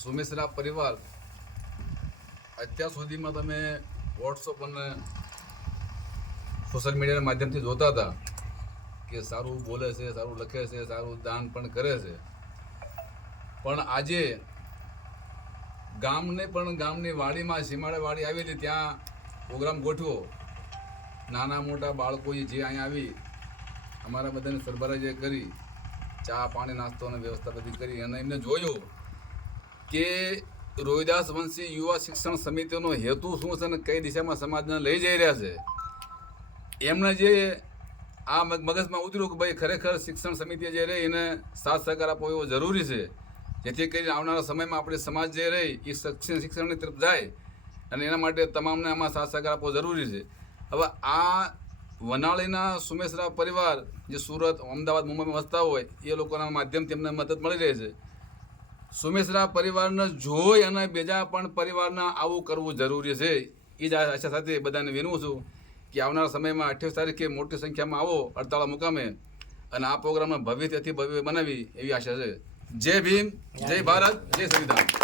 સુમેશરા પરિવાર, અત્યાર સુધીમાં તમે વોટ્સઅપ અને સોશિયલ મીડિયાના માધ્યમથી જોતા હતા કે સારું બોલે છે, સારું લખે છે, સારું દાન પણ કરે છે. પણ આજે ગામને પણ ગામની વાડીમાં, સીમાડે વાડી આવેલી ત્યાં પ્રોગ્રામ ગોઠવો નાના મોટા બાળકોએ જે અહીંયા આવી, અમારા બધાને સરબરાહ કરી, ચા, પાણી, નાસ્તો અને વ્યવસ્થા બધી કરી અને એમને જોયું. કે રોહિદાસ વંશી યુવા શિક્ષણ સમિતિનો હેતુ શું છે અને કઈ દિશામાં સમાજને લઈ જઈ રહ્યા છે? એમને જે આ મગ- મગજમાં ઉતર્યું કે ભાઈ ખરેખર શિક્ષણ સમિતિ જે રહી એને સાથ સહકાર આપવો એવો જરૂરી છે, જેથી કરીને આવનારા સમયમાં આપણે સમાજ જે રહી એ શિક્ષણ, શિક્ષણની તરફ જાય અને એના માટે તમામને આમાં સાથ સહકાર આપવો જરૂરી છે. હવે આ વનાળીના સુમેશરા પરિવાર, જે સુરત, અમદાવાદ, મુંબઈમાં વસતા હોય, એ લોકોના માધ્યમથી એમને મદદ મળી રહી છે. સુમેશરા પરિવારને જોઈ અને બીજા પણ પરિવારના આવું કરવું જરૂરી છે. એ જ આશા સાથે બધાને વિનવું છું કે આવનારા સમયમાં અઠ્યાવીસ તારીખે મોટી સંખ્યામાં આવો અડતાળા મુકામે અને આ પ્રોગ્રામને ભવ્યથી ભવ્ય બનાવી એવી આશા છે. જય ભીમ, જય ભારત, જય સંવિધાન.